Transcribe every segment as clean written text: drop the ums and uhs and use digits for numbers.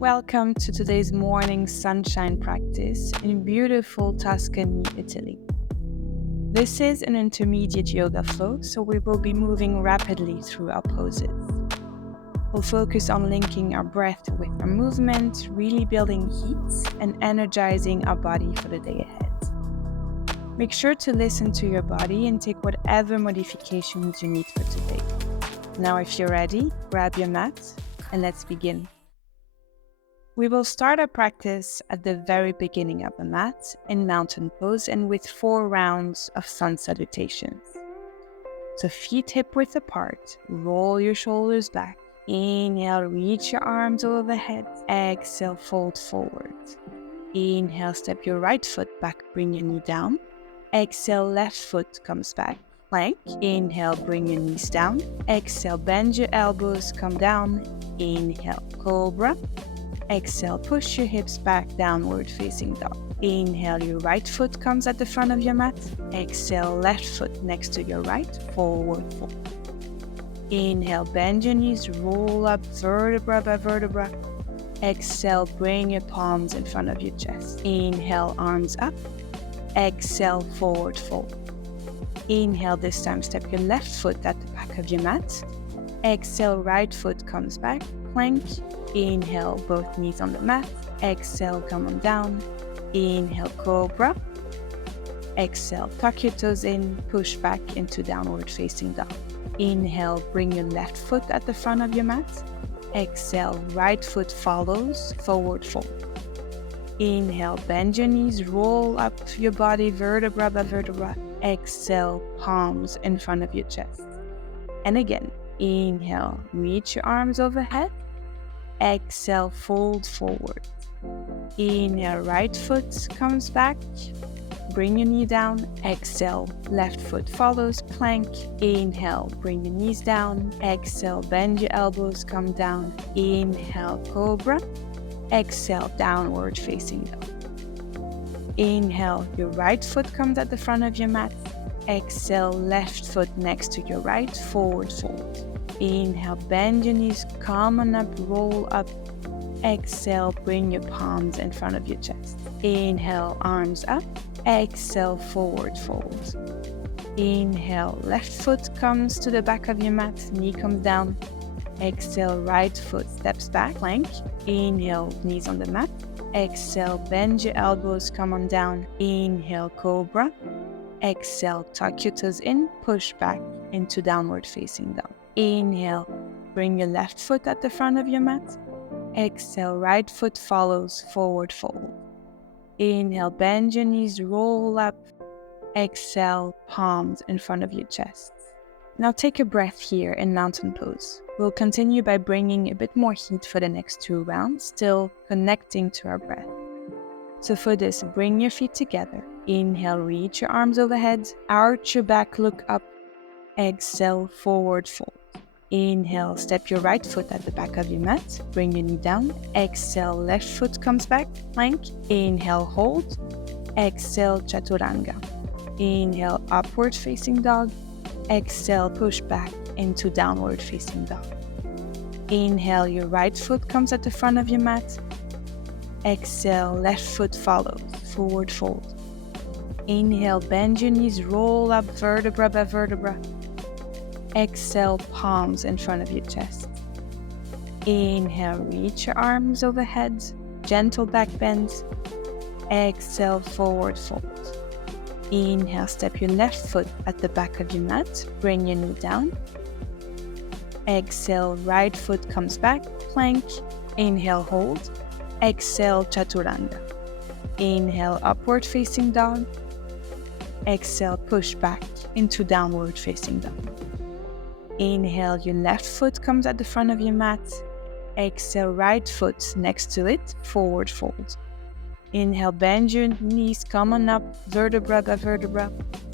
Welcome to today's morning sunshine practice in beautiful Tuscany, Italy. This is an intermediate yoga flow, so we will be moving rapidly through our poses. We'll focus on linking our breath with our movement, really building heat and energizing our body for the day ahead. Make sure to listen to your body and take whatever modifications you need for today. Now, if you're ready, grab your mat and let's begin. We will start our practice at the very beginning of the mat in mountain pose and with 4 rounds of sun salutations. So feet hip-width apart, roll your shoulders back. Inhale, reach your arms overhead. Exhale, fold forward. Inhale, step your right foot back, bring your knee down. Exhale, left foot comes back. Plank. Inhale, bring your knees down. Exhale, bend your elbows, come down. Inhale, cobra. Exhale, push your hips back, downward facing dog. Inhale, your right foot comes at the front of your mat. Exhale, left foot next to your right, forward fold. Inhale, bend your knees, roll up vertebra by vertebra. Exhale, bring your palms in front of your chest. Inhale, arms up. Exhale, forward fold. Inhale, this time step your left foot at the back of your mat. Exhale, right foot comes back, plank. Inhale, both knees on the mat. Exhale, come on down. Inhale, cobra. Exhale, tuck your toes in, push back into downward facing dog. Inhale, bring your left foot at the front of your mat. Exhale, right foot follows, forward fold. Inhale, bend your knees, roll up your body vertebra by vertebra. Exhale, palms in front of your chest. And again, inhale, reach your arms overhead. Exhale, fold forward. Inhale, right foot comes back. Bring your knee down. Exhale, left foot follows, plank. Inhale, bring your knees down. Exhale, bend your elbows, come down. Inhale, cobra. Exhale, downward facing dog. Inhale, your right foot comes at the front of your mat. Exhale, left foot next to your right, forward fold. Inhale, bend your knees, come on up, roll up. Exhale, bring your palms in front of your chest. Inhale, arms up. Exhale, forward fold. Inhale, left foot comes to the back of your mat, knee comes down. Exhale, right foot steps back, plank. Inhale, knees on the mat. Exhale, bend your elbows, come on down. Inhale, cobra. Exhale, tuck your toes in, push back into downward facing dog. Inhale, bring your left foot at the front of your mat. Exhale, right foot follows, forward fold. Inhale, bend your knees, roll up. Exhale, palms in front of your chest. Now take a breath here in mountain pose. We'll continue by bringing a bit more heat for the next 2 rounds, still connecting to our breath. So for this, bring your feet together. Inhale, reach your arms overhead. Arch your back, look up. Exhale, forward fold. Inhale, step your right foot at the back of your mat. Bring your knee down. Exhale, left foot comes back, plank. Inhale, hold. Exhale, chaturanga. Inhale, upward facing dog. Exhale, push back into downward facing dog. Inhale, your right foot comes at the front of your mat. Exhale, left foot follows, forward fold. Inhale, bend your knees, roll up vertebra by vertebra. Exhale, palms in front of your chest. Inhale, reach your arms overhead, gentle back bend. Exhale, forward fold. Inhale, step your left foot at the back of your mat, bring your knee down. Exhale, right foot comes back, plank. Inhale, hold. Exhale, chaturanga. Inhale, upward facing dog. Exhale, push back into downward facing dog. Inhale, your left foot comes at the front of your mat. Exhale, right foot next to it, forward fold. Inhale, bend your knees, come on up, vertebra by vertebra.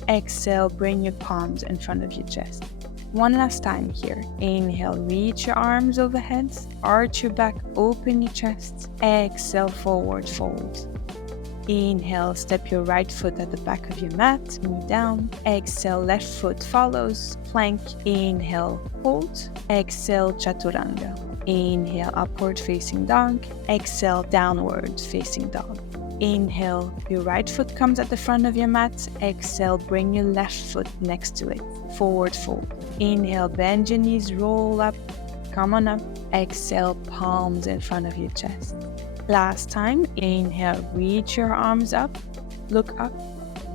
Exhale, bring your palms in front of your chest. One last time here. Inhale, reach your arms overhead, arch your back, open your chest. Exhale, forward fold. Inhale, step your right foot at the back of your mat, knee down. Exhale, left foot follows, plank. Inhale, hold. Exhale, chaturanga. Inhale, upward facing dog. Exhale, downward facing dog. Inhale, your right foot comes at the front of your mat. Exhale, bring your left foot next to it. Forward fold. Inhale, bend your knees, roll up. Come on up. Exhale, palms in front of your chest. Last time, inhale, reach your arms up. Look up.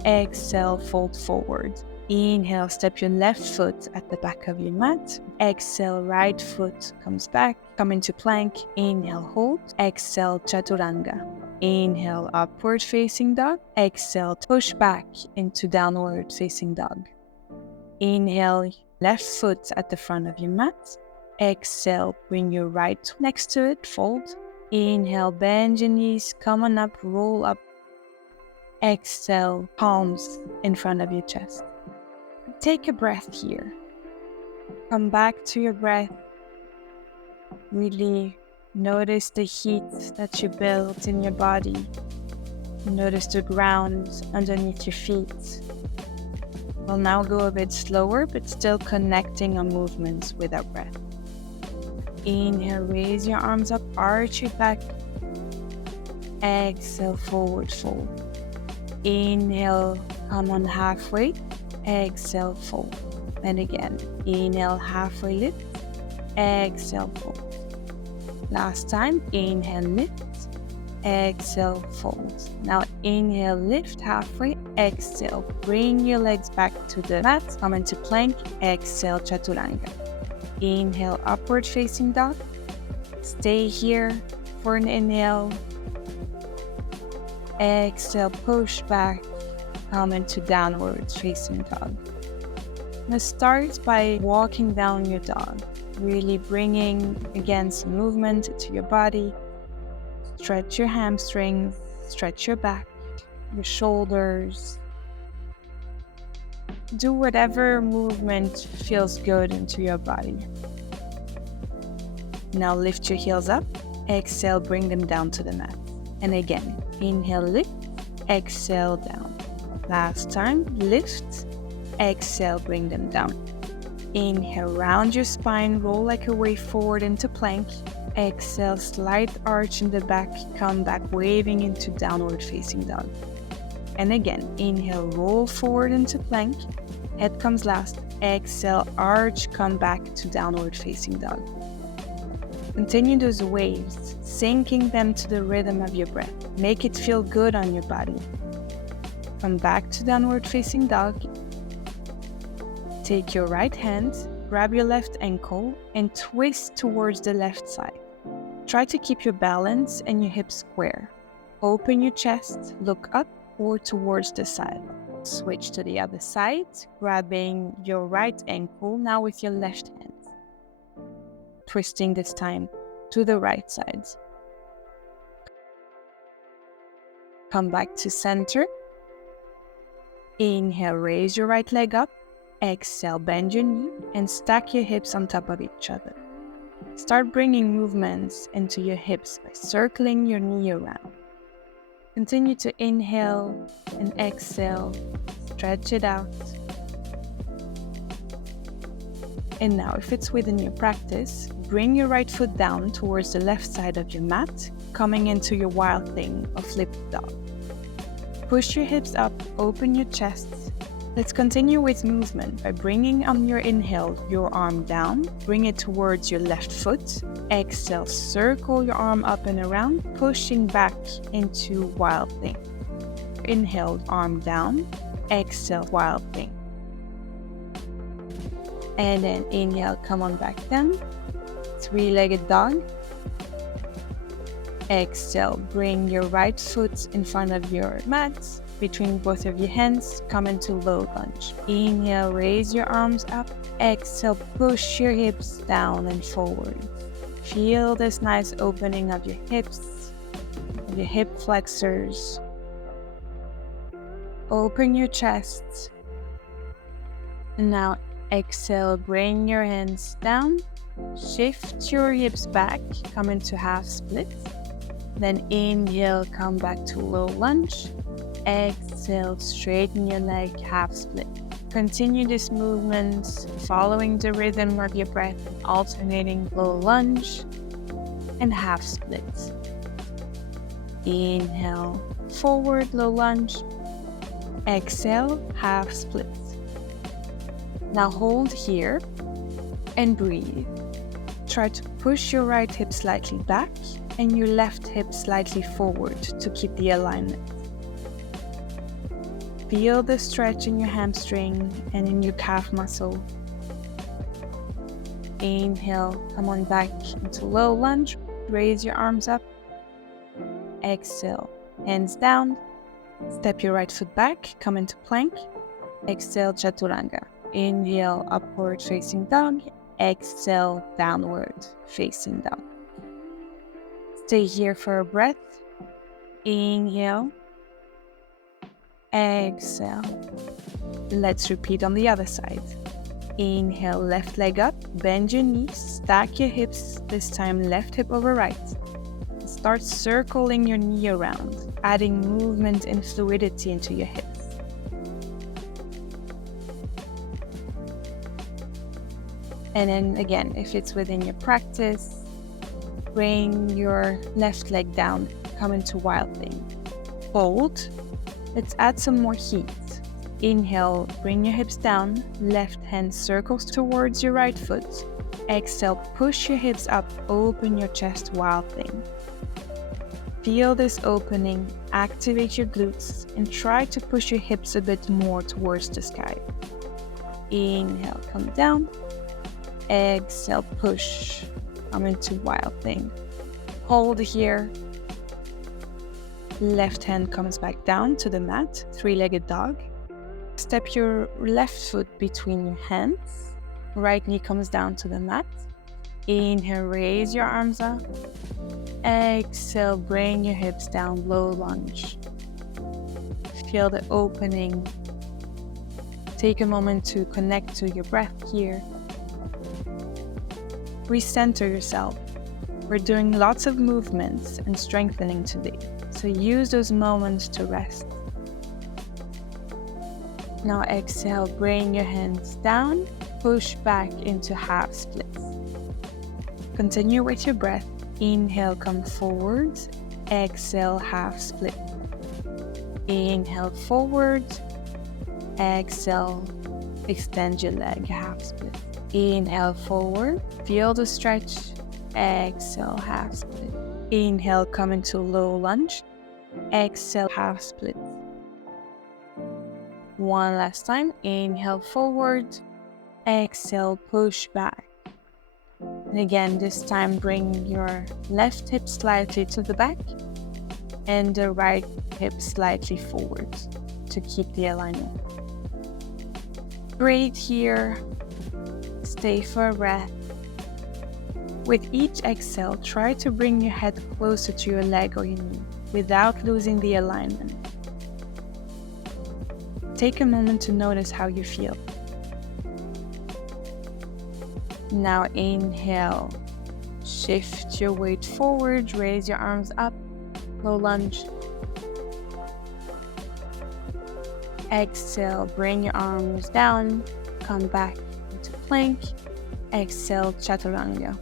Exhale, fold forward. Inhale, step your left foot at the back of your mat. Exhale, right foot comes back. Come into plank. Inhale, hold. Exhale, chaturanga. Inhale, upward facing dog. Exhale, push back into downward facing dog. Inhale, left foot at the front of your mat. Exhale, bring your right next to it, fold. Inhale, bend your knees, come on up, roll up. Exhale, palms in front of your chest. Take a breath here. Come back to your breath. Really notice the heat that you built in your body. Notice the ground underneath your feet. We'll now go a bit slower, but still connecting our movements with our breath. Inhale, raise your arms up, arch your back. Exhale, forward fold. Inhale, come on halfway. Exhale, fold. And again, inhale, halfway lift. Exhale, fold. Last time, inhale, lift. Exhale, fold. Now inhale, lift halfway. Exhale, bring your legs back to the mat. Come into plank. Exhale, chaturanga. Inhale, upward facing dog. Stay here for an inhale. Exhale, push back. Come into downward facing dog. Now start by walking down your dog. Really bringing again some movement to your body. Stretch your hamstrings, stretch your back, your shoulders. Do whatever movement feels good into your body. Now lift your heels up. Exhale, bring them down to the mat. And again, inhale, lift. Exhale, down. Last time, lift. Exhale, bring them down. Inhale, round your spine, roll like a wave forward into plank. Exhale, slight arch in the back, come back waving into downward facing dog. And again, inhale, roll forward into plank. Head comes last. Exhale, arch, come back to downward facing dog. Continue those waves, syncing them to the rhythm of your breath. Make it feel good on your body. Come back to downward facing dog. Take your right hand, grab your left ankle, and twist towards the left side. Try to keep your balance and your hips square. Open your chest, look up or towards the side. Switch to the other side, grabbing your right ankle now with your left hand. Twisting this time to the right side. Come back to center. Inhale, raise your right leg up. Exhale, bend your knee and stack your hips on top of each other. Start bringing movements into your hips by circling your knee around. Continue to inhale and exhale, stretch it out. And now, if it's within your practice, bring your right foot down towards the left side of your mat, coming into your wild thing or flip dog. Push your hips up, open your chest. Let's continue with movement by bringing on your inhale your arm down, bring it towards your left foot. Exhale, circle your arm up and around, pushing back into wild thing. Inhale, arm down. Exhale, wild thing. And then inhale, come on back down. Three-legged dog. Exhale, bring your right foot in front of your mat. Between both of your hands, come into low lunge. Inhale, raise your arms up. Exhale, push your hips down and forward. Feel this nice opening of your hips, of your hip flexors. Open your chest. And now exhale, bring your hands down. Shift your hips back, come into half split. Then inhale, come back to low lunge. Exhale, straighten your leg, half split. Continue this movement, following the rhythm of your breath, alternating low lunge and half split. Inhale, forward, low lunge. Exhale, half split. Now hold here and breathe. Try to push your right hip slightly back and your left hip slightly forward to keep the alignment. Feel the stretch in your hamstring and in your calf muscle. Inhale, come on back into low lunge. Raise your arms up. Exhale, hands down. Step your right foot back, come into plank. Exhale, chaturanga. Inhale, upward facing dog. Exhale, downward facing dog. Stay here for a breath. Inhale. Exhale. Let's repeat on the other side. Inhale, left leg up, bend your knees, stack your hips, this time left hip over right. Start circling your knee around, adding movement and fluidity into your hips. And then again, if it's within your practice, bring your left leg down, come into wild thing. Hold. Let's add some more heat. Inhale, bring your hips down, left hand circles towards your right foot. Exhale, push your hips up, open your chest, wild thing. Feel this opening, activate your glutes, and try to push your hips a bit more towards the sky. Inhale, come down. Exhale, push, come into wild thing. Hold here. Left hand comes back down to the mat, three-legged dog. Step your left foot between your hands. Right knee comes down to the mat. Inhale, raise your arms up. Exhale, bring your hips down, low lunge. Feel the opening. Take a moment to connect to your breath here. Recenter yourself. We're doing lots of movements and strengthening today, so use those moments to rest. Now exhale, bring your hands down, push back into half splits. Continue with your breath. Inhale, come forward. Exhale, half split. Inhale, forward. Exhale, extend your leg, half split. Inhale, forward. Feel the stretch. Exhale, half split. Inhale, come into low lunge. Exhale, half split. One last time. Inhale, forward. Exhale, push back. And again, this time bring your left hip slightly to the back and the right hip slightly forward to keep the alignment. Breathe here. Stay for a breath. With each exhale, try to bring your head closer to your leg or your knee without losing the alignment. Take a moment to notice how you feel. Now inhale, shift your weight forward, raise your arms up, low lunge. Exhale, bring your arms down, come back into plank. Exhale, chaturanga.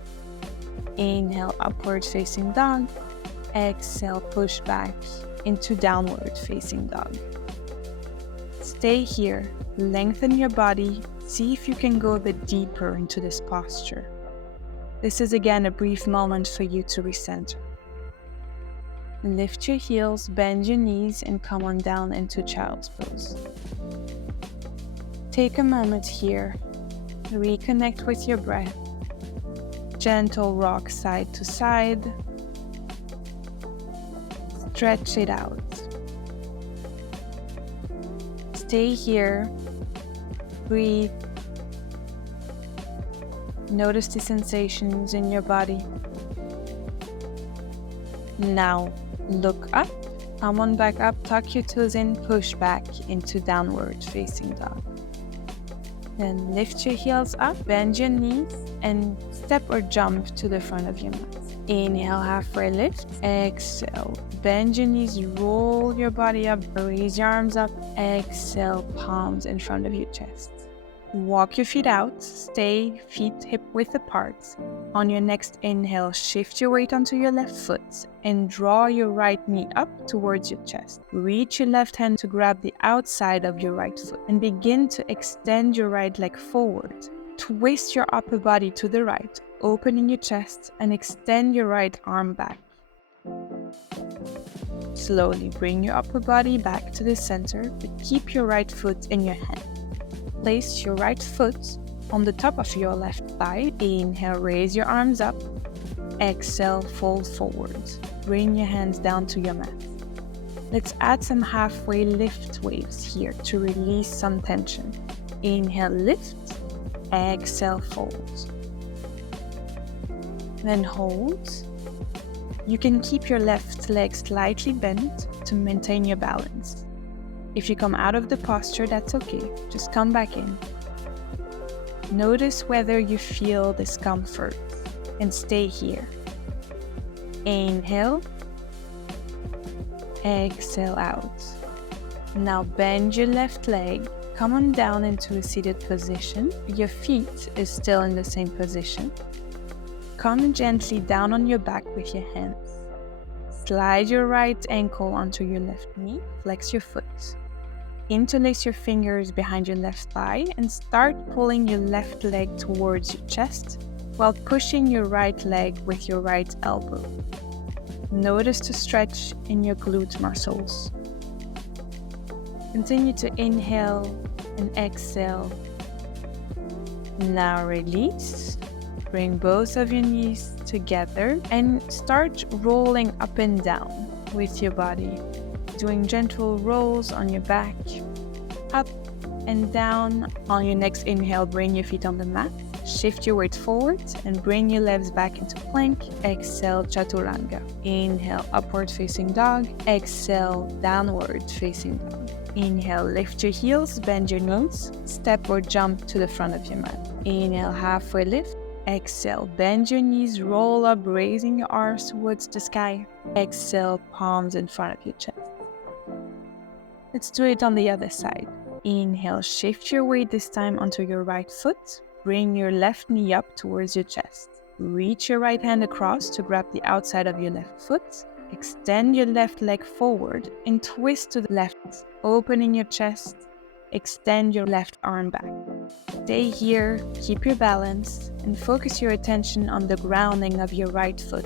Inhale, upward facing dog. Exhale, push back into downward facing dog. Stay here, lengthen your body, see if you can go a bit deeper into this posture. This is again a brief moment for you to recenter. Lift your heels, bend your knees, and come on down into child's pose. Take a moment here, reconnect with your breath. Gentle rock side to side. Stretch it out. Stay here. Breathe. Notice the sensations in your body. Now, look up. Come on back up. Tuck your toes in. Push back into downward facing dog. Then lift your heels up. Bend your knees and step or jump to the front of your mat. Inhale, halfway lift. Exhale, bend your knees, roll your body up, raise your arms up. Exhale, palms in front of your chest. Walk your feet out, stay feet hip width apart. On your next inhale, shift your weight onto your left foot and draw your right knee up towards your chest. Reach your left hand to grab the outside of your right foot and begin to extend your right leg forward. Twist your upper body to the right, opening your chest and extend your right arm back. Slowly bring your upper body back to the center, but keep your right foot in your hand. Place your right foot on the top of your left thigh. Inhale, raise your arms up. Exhale, fold forward. Bring your hands down to your mat. Let's add some halfway lift waves here to release some tension. Inhale, lift. Exhale, fold. Then hold. You can keep your left leg slightly bent to maintain your balance. If you come out of the posture, that's okay. Just come back in. Notice whether you feel discomfort and stay here. Inhale. Exhale out. Now bend your left leg. Come on down into a seated position. Your feet is still in the same position. Come gently down on your back with your hands. Slide your right ankle onto your left knee. Flex your foot. Interlace your fingers behind your left thigh and start pulling your left leg towards your chest while pushing your right leg with your right elbow. Notice the stretch in your glute muscles. Continue to inhale and exhale. Now release. Bring both of your knees together and start rolling up and down with your body. Doing gentle rolls on your back, up and down. On your next inhale, bring your feet on the mat. Shift your weight forward and bring your legs back into plank. Exhale, chaturanga. Inhale, upward facing dog. Exhale, downward facing dog. Inhale, lift your heels, bend your knees. Step or jump to the front of your mat. Inhale, halfway lift. Exhale, bend your knees, roll up, raising your arms towards the sky. Exhale, palms in front of your chest. Let's do it on the other side. Inhale, shift your weight this time onto your right foot. Bring your left knee up towards your chest. Reach your right hand across to grab the outside of your left foot. Extend your left leg forward and twist to the left, opening your chest. Extend your left arm back. Stay here, keep your balance, and focus your attention on the grounding of your right foot.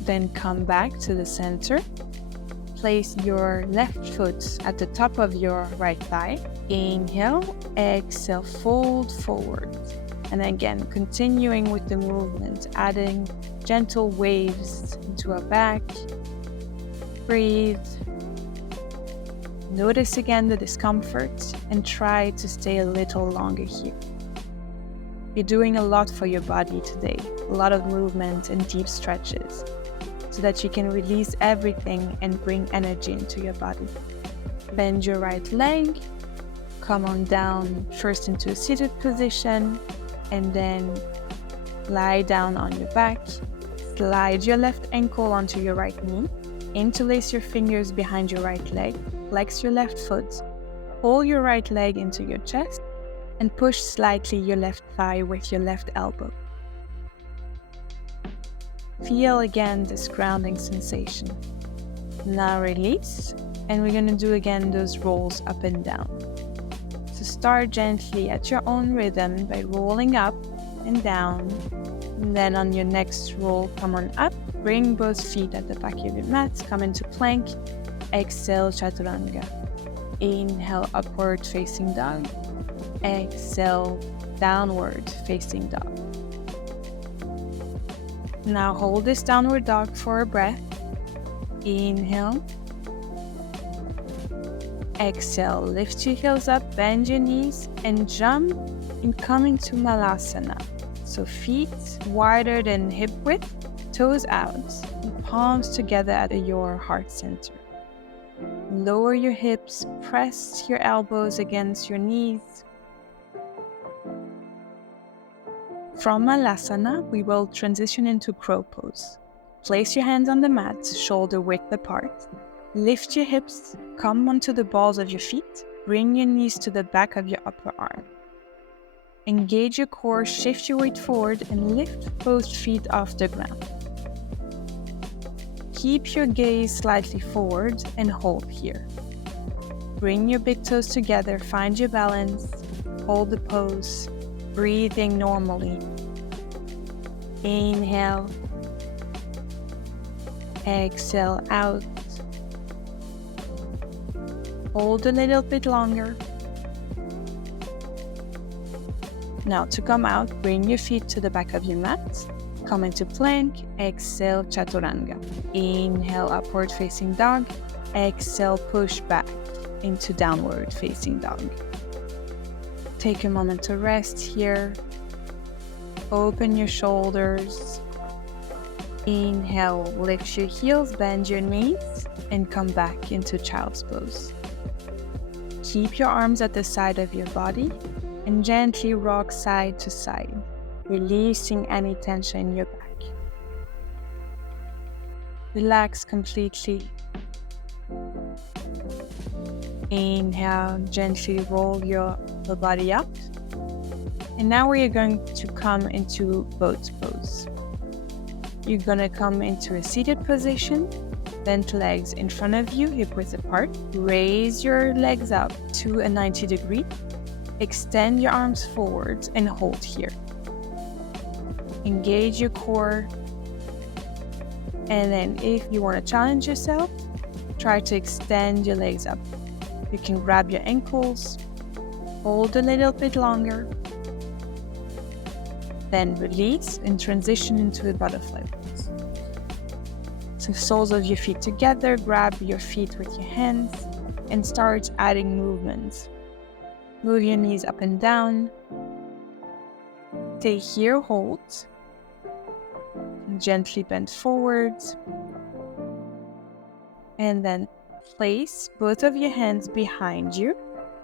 Then come back to the center. Place your left foot at the top of your right thigh. Inhale, exhale, fold forward. And again, continuing with the movement, adding gentle waves into our back. Breathe. Notice again the discomfort and try to stay a little longer here. You're doing a lot for your body today, a lot of movement and deep stretches, so that you can release everything and bring energy into your body. Bend your right leg, come on down first into a seated position, and then lie down on your back. Slide your left ankle onto your right knee, interlace your fingers behind your right leg, flex your left foot, pull your right leg into your chest, and push slightly your left thigh with your left elbow. Feel again this grounding sensation. Now release, and we're going to do again those rolls up and down. So start gently at your own rhythm by rolling up and down. And then on your next roll, come on up. Bring both feet at the back of your mat. Come into plank. Exhale, chaturanga. Inhale, upward facing dog. Exhale, downward facing dog. Now hold this downward dog for a breath. Inhale. Exhale, lift your heels up, bend your knees, and jump and come into Malasana. So feet wider than hip width, toes out, and palms together at your heart center. Lower your hips, press your elbows against your knees. From Malasana, we will transition into crow pose. Place your hands on the mat, shoulder width apart. Lift your hips, come onto the balls of your feet. Bring your knees to the back of your upper arm. Engage your core, shift your weight forward, and lift both feet off the ground. Keep your gaze slightly forward and hold here. Bring your big toes together, find your balance, hold the pose, breathing normally. Inhale, exhale out. Hold a little bit longer. Now to come out, bring your feet to the back of your mat. Come into plank, exhale chaturanga. Inhale, upward facing dog. Exhale, push back into downward facing dog. Take a moment to rest here. Open your shoulders. Inhale, lift your heels, bend your knees, and come back into child's pose. Keep your arms at the side of your body and gently rock side to side, releasing any tension in your back. Relax completely. Inhale, gently roll your body up. And now we are going to come into boat pose. You're going to come into a seated position, bent legs in front of you, hip width apart. Raise your legs up to a 90 degree. Extend your arms forward and hold here. Engage your core. And then if you want to challenge yourself, try to extend your legs up. You can grab your ankles, hold a little bit longer, then release and transition into a butterfly pose. So soles of your feet together, grab your feet with your hands and start adding movements. Move your knees up and down. Stay here, hold. Gently bend forward. And then place both of your hands behind you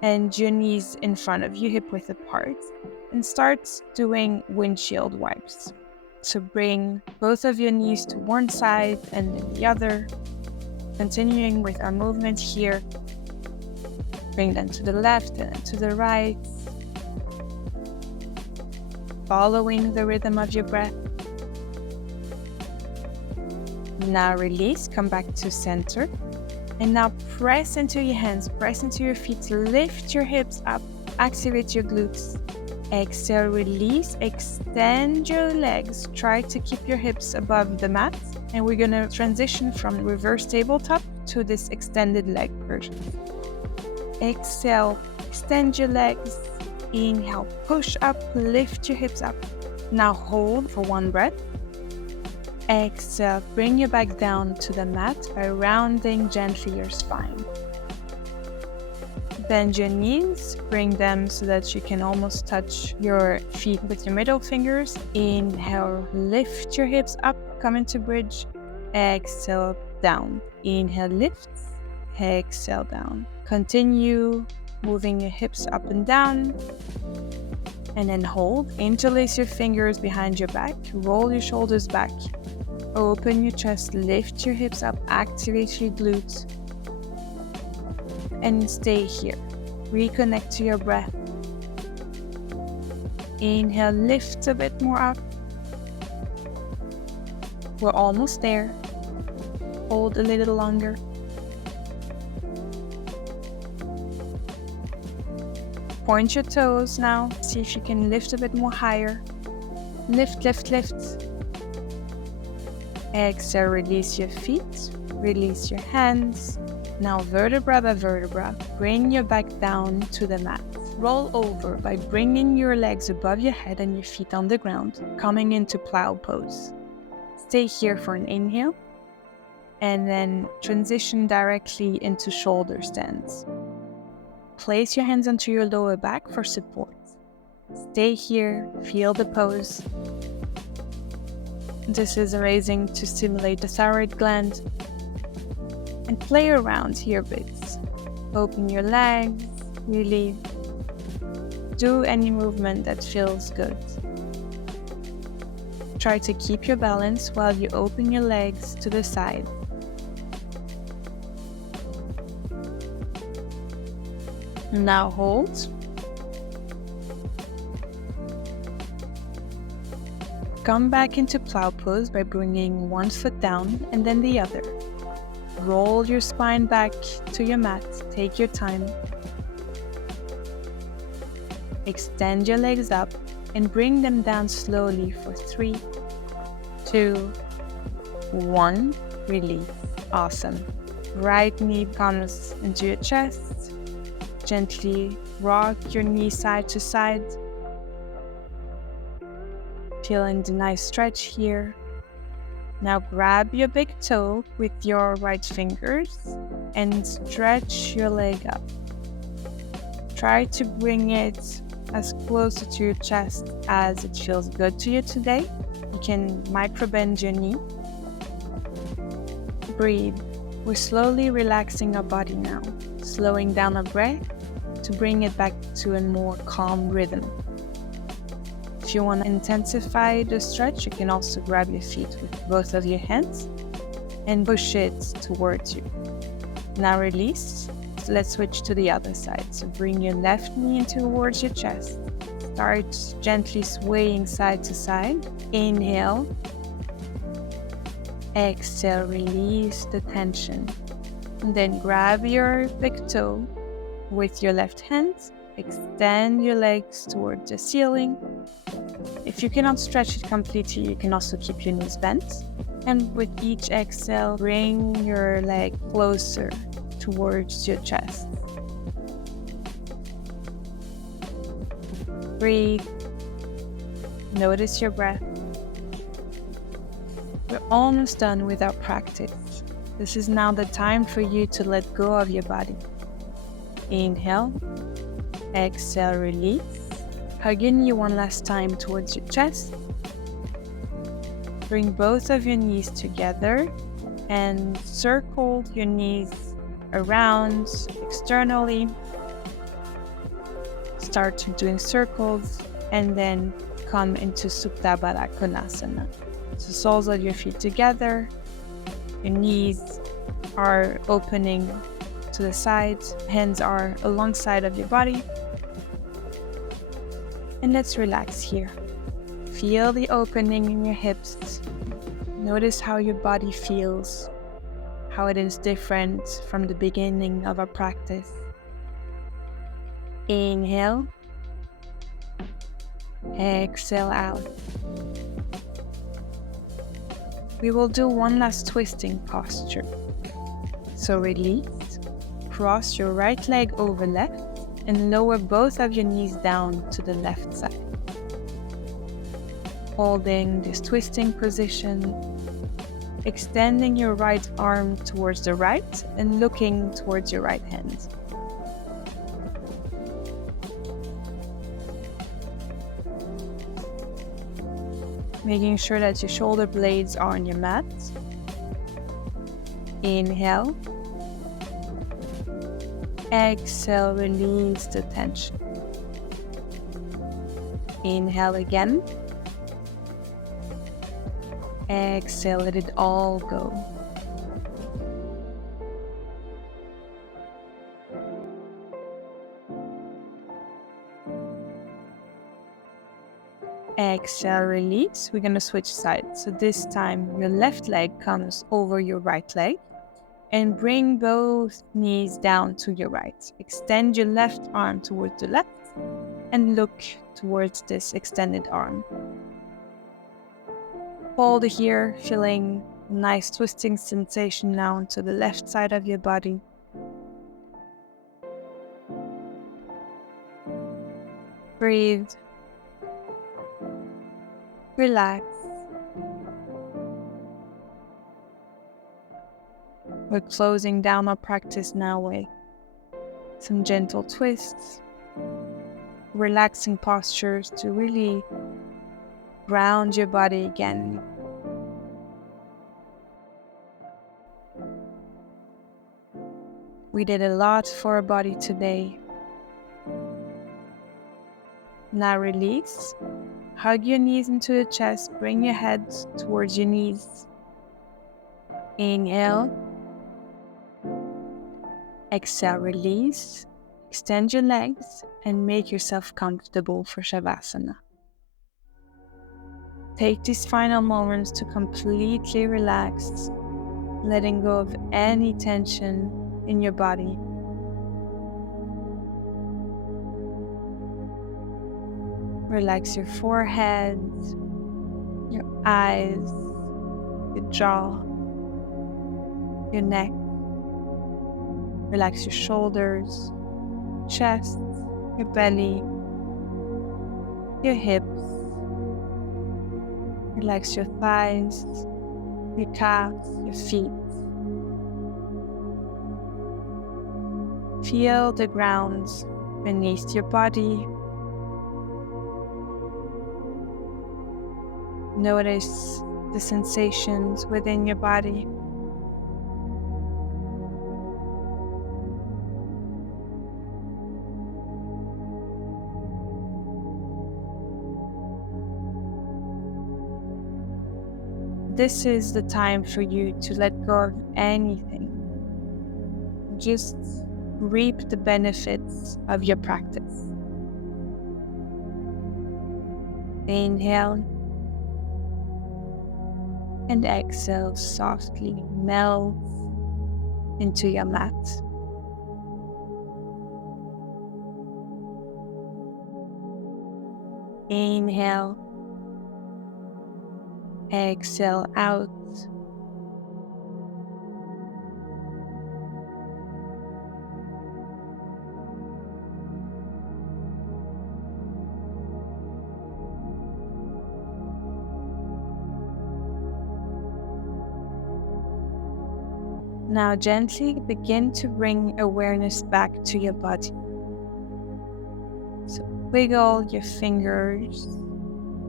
and your knees in front of you, hip width apart. And start doing windshield wipes. So bring both of your knees to one side and then the other. Continuing with our movement here. Bring them to the left and then to the right. Following the rhythm of your breath. Now release, come back to center. And now press into your hands, press into your feet, lift your hips up, activate your glutes. Exhale, release, extend your legs. Try to keep your hips above the mat. And we're gonna transition from reverse tabletop to this extended leg version. Exhale, extend your legs. Inhale, push up, lift your hips up. Now hold for one breath. Exhale, bring your back down to the mat by rounding gently your spine. Bend your knees, bring them so that you can almost touch your feet with your middle fingers. Inhale, lift your hips up, come into bridge. Exhale, down. Inhale, lift. Exhale, down. Continue moving your hips up and down. And then hold. Interlace your fingers behind your back. Roll your shoulders back. Open your chest, lift your hips up, activate your glutes. And stay here. Reconnect to your breath. Inhale, lift a bit more up. We're almost there. Hold a little longer. Point your toes now. See if you can lift a bit more higher. Lift, lift, lift. Exhale, release your feet. Release your hands. Now vertebra by vertebra, bring your back down to the mat. Roll over by bringing your legs above your head and your feet on the ground, coming into plow pose. Stay here for an inhale, and then transition directly into shoulder stands. Place your hands onto your lower back for support. Stay here, feel the pose. This is amazing to stimulate the thyroid gland. And play around here bits. Open your legs, really do any movement that feels good. Try to keep your balance while you open your legs to the side. Now hold. Come back into plow pose by bringing one foot down and then the other. Roll your spine back to your mat. Take your time. Extend your legs up and bring them down slowly for 3, 2, 1. Release. Awesome. Right knee comes into your chest. Gently rock your knee side to side. Feeling the nice stretch here. Now grab your big toe with your right fingers and stretch your leg up. Try to bring it as closer to your chest as it feels good to you today. You can micro bend your knee. Breathe. We're slowly relaxing our body now, slowing down our breath to bring it back to a more calm rhythm. If you want to intensify the stretch, you can also grab your feet with both of your hands and push it towards you. Now release. So let's switch to the other side. So bring your left knee in towards your chest. Start gently swaying side to side. Inhale. Exhale, release the tension. And then grab your big toe with your left hand. Extend your legs towards the ceiling. If you cannot stretch it completely, you can also keep your knees bent. And with each exhale, bring your leg closer towards your chest. Breathe. Notice your breath. We're almost done with our practice. This is now the time for you to let go of your body. Inhale. Exhale, release. Hugging you one last time towards your chest. Bring both of your knees together and circle your knees around externally. Start doing circles and then come into Supta Baddha Konasana. So soles of your feet together, your knees are opening to the sides, hands are alongside of your body. And let's relax here. Feel the opening in your hips. Notice how your body feels, how it is different from the beginning of our practice. Inhale. Exhale out. We will do one last twisting posture. So release. Cross your right leg over left and lower both of your knees down to the left side. Holding this twisting position, extending your right arm towards the right and looking towards your right hand. Making sure that your shoulder blades are on your mat. Inhale. Exhale, release the tension. Inhale again. Exhale, let it all go. Exhale, release. We're going to switch sides. So this time your left leg comes over your right leg and bring both knees down to your right. Extend your left arm towards the left and look towards this extended arm. Hold here, feeling nice twisting sensation now to the left side of your body. Breathe. Relax. We're closing down our practice now with some gentle twists, relaxing postures to really ground your body again. We did a lot for our body today. Now release. Hug your knees into the chest, bring your head towards your knees. Inhale. Exhale, release. Extend your legs and make yourself comfortable for Shavasana. Take these final moments to completely relax, letting go of any tension in your body. Relax your forehead, your eyes, your jaw, your neck. Relax your shoulders, chest, your belly, your hips. Relax your thighs, your calves, your feet. Feel the ground beneath your body. Notice the sensations within your body. This is the time for you to let go of anything. Just reap the benefits of your practice. Inhale and exhale softly, melt into your mat. Inhale, exhale out. Now gently begin to bring awareness back to your body. So wiggle your fingers,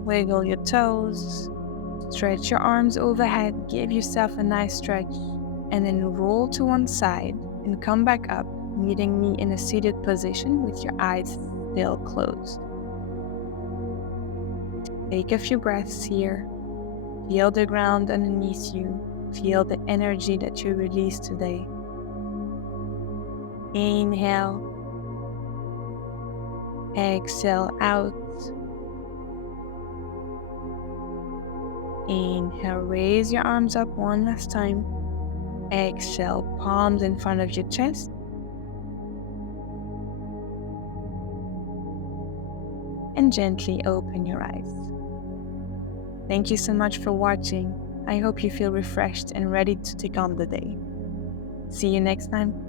wiggle your toes, stretch your arms overhead, give yourself a nice stretch, and then roll to one side and come back up, meeting me in a seated position with your eyes still closed. Take a few breaths here. Feel the ground underneath you. Feel the energy that you release today. Inhale. Exhale out. Inhale, raise your arms up one last time. Exhale, palms in front of your chest. And gently open your eyes. Thank you so much for watching. I hope you feel refreshed and ready to take on the day. See you next time.